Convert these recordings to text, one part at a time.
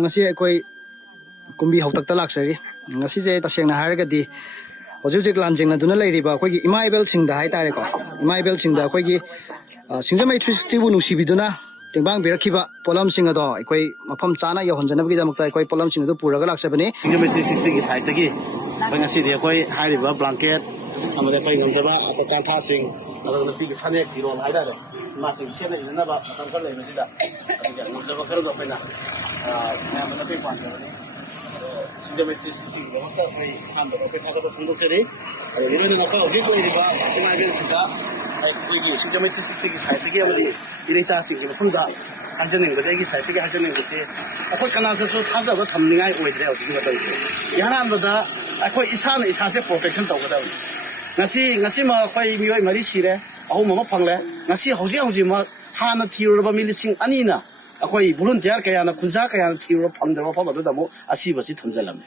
ngasi koi kumbi hautak talak sari ngasi je taseng na har gadi hojik lanjing na duna leiriba koi imaibel singda hai tare ko imaibel singda koi gi singjamai 360 bu nusi biduna tingbang birakhiba polam sing ado koi mafam chana yo honjana gi damak koi polam sing do puraga laksabani singjamai 360 gi site gi koi ngasi de koi hairiba blanket amade koi ngamjaba akan tha sing ado na pi gi thane gi rol hai da masing sena ina ba akan kol le masida ado ngamjaba karo do pena na mana pe pan ni singjamai 360 gi makta koi ando ko pena ko pundok seri ado ni na ko ji ko iriba imaibel singda koi gi singjamai 360 gi site gi amadi 이래서 하시기 혼자 한전행 거 대기 사이트게 한전행 것이 아까 가나서 타자고 탐닝아이 오이드래 어떻게 갔다 있어 이 하나보다 아까 이사는 이사세 프로텍션 도거든 ngasi 뭐 거의 미워이 말이 시래 아우 뭐 방래 ngasi 호지 뭐 하나 티로로 밀리싱 아니나 아까 물론 대할 거야 나 군사 거야 티로로 방대로 봐봐도 뭐 아시버시 던질라면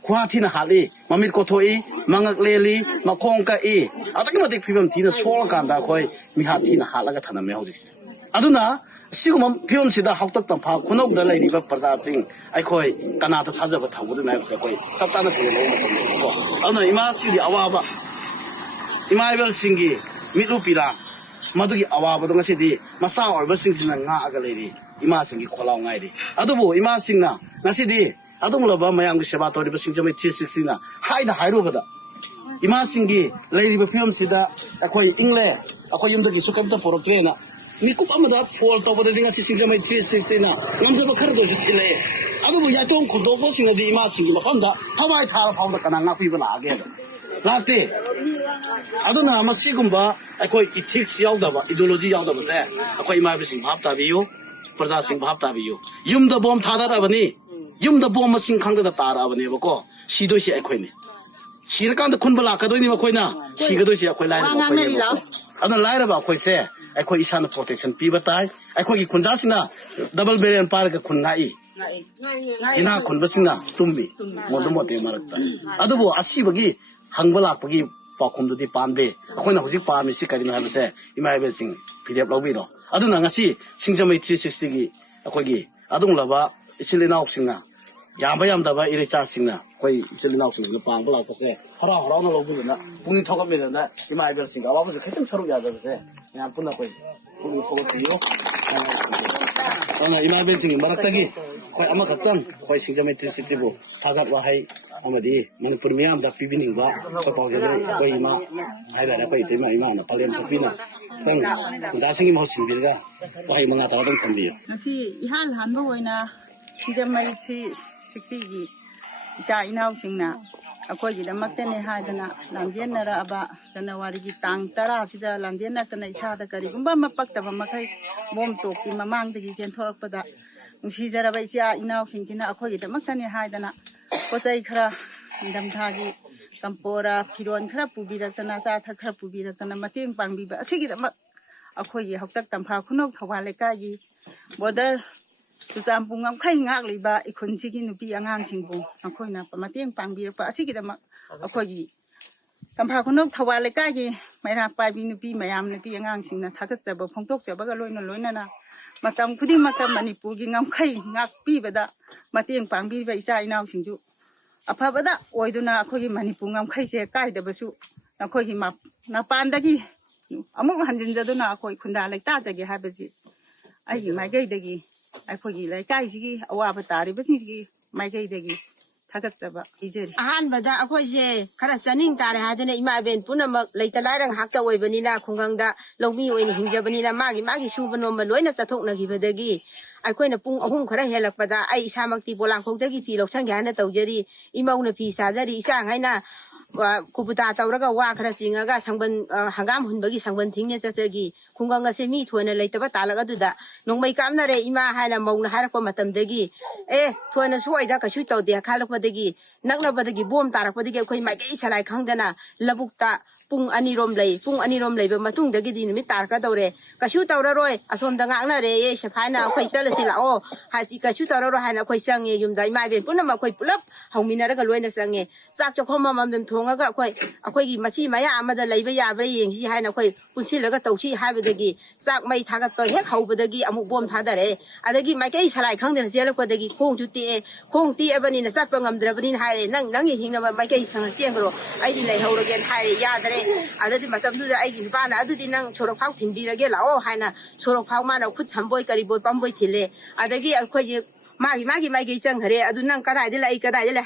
구하티나 할리 마밀 코토이 망악레리 마콩카이 아따기 마딕 피범 티나 소간다 거의 미하티나 할라가 타나메 호직시 아두나 시구만 피엄시다 학덕당 파 군옥다 레리바 프라자싱 아이코이 까나타 타자바 타고도 나이서 거의 짭짜나 피로 놓고 아나 이마시기 아와바 이마이벨 싱기 미루피라 마두기 아와바도 ngasi디 마사 얼버 싱시나 nga가 레리 이마싱기 콜라우 nga이리 아두보 이마싱나 ngasi디 아동물어봐 마양그 세바토리 버싱점에 360나 하이다 하이로거다 이마싱기 레이리버 피엄시다 아코이 잉레 아코이 임덕이 수캅다 포로트레나 미국 아무다 폴 떠보다 내가 시싱점에 360나 남자바 카르도 주til래 아두부 야동 고도보 싱어디 이마싱기 막한다 타바이 타라 파운다 까나가 피버 나게 라테 아두나 아마 시금바 아코이 이틱스 야우다바 이디올로지 야우다바세 아코이 이마비싱 밥다비요 프라자싱 밥다비요 юм다 봄 타다라바니 yumda bom masing khangda tara bane bako sido si akhoi ne sirkand khun bala ka doi ni akhoi na sigado si akhoi lai ba akhoi ne adon lai ra ba akhoi se akhoi isana protection pi batai akhoi gi khunja sina double variant par ka khun ngai ina khun basina tumbi modo mote marakta adubo asibagi hangbala pagi pakhum du di pamde akhoi na hojik pami si kari na se imai be sing pdf lobi do aduna ngasi singjamai 360 gi akhoi gi adung laba isilina opsingna yamba yamdaba irecha singna koi isilina opsingna pang bala pase hara hara na lobuna pungni thogamena na imaibel singa ababu khetem thoru ya jabse ya punna koi pungni thogotiyo ana imaibel singi maraktagi koi ama kaptang koi singjamai 360 bu thagat wa hai amadi manipur miyam da pibining ba ko pawgele koi ma haira da koi tema ima na palem sapina tang dasingi mo sinbirga koi manga tawadang thambiyo ngasi ihal hanbo hoina singjamai 360 gi ita inau singna akoi gi damakte ne haidana lamjen nara aba janawari gi tang 10 sida lamjen na tana isa da kari gumba mapak taba makai bom toki mamang dagi ken thorakpada ngsi jaraba isa inau singkina akoi gi damakte ne haidana potai khara damtha gi kampora firon khara pubiratana sa tha khara pubiratana mateng pangbiba asigi damak akoi gi hoktak tampha khunok thawale ka gi border Tujampung am khai ngak liba ikun sigi nupi angang singbu akoi na pamateng pangbirpa asigidama akoi kampha khunok thawale ka gi maira paibi nupi mayam nupi angang singna thagat jaba phongtok jaba ga loina na matam khudi matam manipur gi ngam khai ngak pi bada mateng pangbi ba isa inaw singju afabada oiduna akoi manipur ngam khai je kai da basu akoi gi map na pandagi amuk hanjin jaduna akoi khunda lekta jage habaji ai mai gai dagi ꯑꯩꯈꯣꯏꯒꯤ ꯂꯩꯀꯥꯏꯁꯤꯒꯤ ꯑꯋꯥꯕ ꯇꯥꯔꯤꯕꯁꯤꯡꯁꯤꯒꯤ ꯃꯥꯏꯀꯩꯗꯒꯤ ꯊꯥꯒꯠꯆꯕ ꯄꯤꯖꯔꯤ ꯑꯍꯥꯟꯕꯗ ꯑꯩꯈꯣꯏꯁꯦ ꯈꯔ ꯆꯥꯅꯤꯡ ꯇꯥꯔꯦ ꯍꯥꯏꯗꯅ ꯏꯃꯥ ꯏꯕꯦꯟ ꯄꯨꯝꯅꯃꯛ ꯂꯩꯇ ꯂꯥꯏꯔ ꯉꯥꯛꯇ ꯑꯣꯏꯕꯅꯤꯅ ꯈꯨꯡꯒꯪꯗ ꯂꯧꯃꯤ ꯑꯣꯏꯅ ꯍꯤꯡꯖꯕꯅꯤꯅ ꯃꯥꯒꯤ ꯁꯨꯕ ꯅꯣꯝꯕ ꯂꯣꯏꯅ ꯆꯠꯊꯣꯛꯅꯈꯤꯕꯗꯒꯤ ꯑꯩꯈꯣꯏꯅ ꯄꯨꯡ 3 ꯈꯔ ꯍꯦꯜꯂꯛꯄꯗ ꯑꯩ ꯏꯁꯥꯃꯛꯇꯤ ꯄꯣꯂꯥꯡꯈꯣꯛꯇꯒꯤ ꯐꯤ ꯂꯧꯁꯟꯒꯦ ꯍꯥꯏꯅ ꯇꯧꯖꯔꯤ ꯏꯃꯧꯅ ꯐꯤ ꯁꯥꯖꯔꯤ ꯏꯆꯥꯉꯩꯅ kubuta tawraga wa khara singaga sangban hangam hunbagi sangban thingnya chachagi khungang ase mi thoina leitaba talaga duda nongmai kamna re ima haina mauna harakpa matamdagi thoina suaida kasu tawde khalakpadagi naklabadagi bom tarakpadagi khoi mai kai salai khangdana labukta ꯄꯨꯡ ꯑꯅꯤꯔꯣꯝ ꯂꯩ ꯄꯨꯡ ꯑꯅꯤꯔꯣꯝ ꯂꯩꯕ ꯃꯇꯨꯡꯗꯒꯤꯗꯤ ꯅꯨꯃꯤꯠ ꯇꯥꯔꯛꯀꯗꯧꯔꯦ ꯀꯩꯁꯨ ꯇꯧꯔꯔꯣꯏ ꯑꯁꯣꯝꯗ ꯉꯥꯡꯅꯔꯦ ꯁꯐꯥꯏꯅ ꯑꯩꯈꯣꯏ ꯆꯠꯂꯁꯤ ꯂꯥꯛꯑꯣ ꯍꯥꯏꯁꯤ ꯀꯩꯁꯨ ꯇꯧꯔꯔꯣꯏ ꯍꯥꯏꯅ ꯑꯩꯈꯣꯏ ꯆꯪꯉꯦ ꯌꯨꯝꯗ ꯏꯃꯥ ꯏꯕꯦꯟ ꯄꯨꯝꯅꯃꯛ ꯑꯩꯈꯣꯏ ꯄꯨꯂꯞ ꯍꯧꯃꯤꯟꯅꯔꯒ ꯂꯣꯏꯅ ꯆꯪꯉꯦ ꯆꯥꯛ ꯆꯥꯛꯈꯣꯝ ꯑꯃꯃꯝ ꯊꯣꯡꯉꯒ ꯑꯩꯈꯣꯏꯒꯤ ꯃꯆꯤ ꯃꯌꯥ ꯑꯃꯗ ꯂꯩꯕ ꯌꯥꯕ꯭ꯔꯥ ꯌꯦꯡꯁꯤ ꯍꯥꯏꯅ ꯑꯩꯈꯣꯏ ꯄꯨꯟꯁꯤꯜꯂꯒ ꯇꯧꯁꯤ ꯍꯥꯏꯕꯗꯒꯤ ꯆꯥꯛ ꯃꯩ ꯊꯥꯒꯠꯄ ꯍꯦꯛ ꯍꯧꯕꯗꯒꯤ ꯑꯃꯨꯛ ꯕꯣꯝ ꯊꯥꯗꯔꯛꯑꯦ ꯑꯗꯒꯤ ꯃꯥꯏꯀꯩ ꯁꯂꯥꯏ ꯈꯪꯗꯅ ꯆꯦꯜꯂꯛꯄꯗꯒꯤ ꯈꯣꯡꯁꯨ ꯇꯦꯛꯑꯦ ꯈꯣꯡ ꯇꯦꯛꯑꯕꯅꯤꯅ ꯆꯠꯄ ꯉꯝꯗ꯭ꯔꯕꯅꯤꯅ ꯍꯥꯏꯔꯦ ꯅꯪꯒꯤ ꯍꯤꯡꯅꯕ ꯃꯥꯏꯀꯩ ꯁꯪꯅ ꯆꯦꯟꯈ꯭ꯔꯣ ꯑꯩꯗꯤ ꯂꯩꯍꯧꯔꯒꯦꯅ ꯍꯥꯏꯔꯦ ꯌꯥꯗꯔꯦ ꯑꯗꯨꯗꯤ ꯃꯇꯝꯗꯨꯗ ꯑꯩꯒꯤ ꯅꯨꯄꯥꯅ ꯑꯗꯨꯗꯤ ꯅꯪ ꯁꯣꯔꯣꯛꯐꯥꯎ ꯊꯤꯟꯕꯤꯔꯒꯦ ꯂꯥꯛꯑꯣ ꯍꯥꯏꯅ ꯁꯣꯔꯣꯛꯐꯥꯎ ꯃꯥꯅ ꯈꯨꯠ ꯁꯝꯕꯣꯏ ꯀꯔꯤꯕꯣꯏ ꯄꯥꯝꯕꯣꯏ ꯊꯤꯜꯂꯦ ꯑꯗꯒꯤ ꯑꯩꯈꯣꯏꯁꯦ ꯃꯥꯒꯤ ꯃꯥꯏꯀꯩ ꯆꯪꯈ꯭ꯔꯦ ꯑꯗꯨ ꯅꯪ ꯀꯗꯥꯏꯗ ꯂꯩ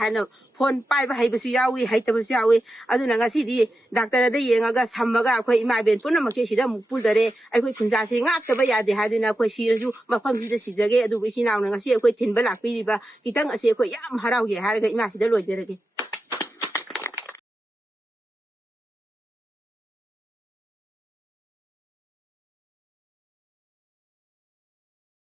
ꯍꯥꯏꯅ ꯐꯣꯟ ꯄꯥꯏꯕ ꯍꯩꯕꯁꯨ ꯌꯥꯎꯏ ꯍꯩꯇꯕꯁꯨ ꯌꯥꯎꯏ ꯑꯗꯨꯅ ꯉꯁꯤꯗꯤ ꯗꯥꯛꯇꯔꯗ ꯌꯦꯡꯉꯒ ꯁꯝꯃꯒ ꯑꯩꯈꯣꯏ ꯏꯃꯥ ꯏꯕꯦꯟ ꯄꯨꯝꯅꯃꯛꯁꯦ ꯁꯤꯗ ꯑꯃꯨꯛ ꯄꯨꯜꯗꯔꯦ ꯑꯩꯈꯣꯏ ꯈꯨꯟꯖꯥꯁꯤ ꯉꯥꯛꯇꯕ ꯌꯥꯗꯦ ꯍꯥꯏꯗꯨꯅ ꯑꯩꯈꯣꯏ ꯁꯤꯔꯁꯨ ꯃꯐꯝꯁꯤꯗ ꯁꯤꯖꯒꯦ ꯑꯗꯨꯕꯨ ꯏꯆꯤꯟ ꯏꯅꯥꯎꯅ ꯉꯁꯤ ꯑꯩꯈꯣꯏ ꯊꯤꯟꯕ ꯂꯥꯛꯄꯤꯔꯤꯕ ꯈꯤꯇꯪ ꯑꯁꯤ ꯑꯩꯈꯣꯏ ꯌꯥꯝ ꯍꯔꯥꯎꯖꯩ ꯍꯥꯏꯔꯒ ꯏꯃꯥꯁꯤꯗ ꯂꯣꯏꯖꯔꯒꯦ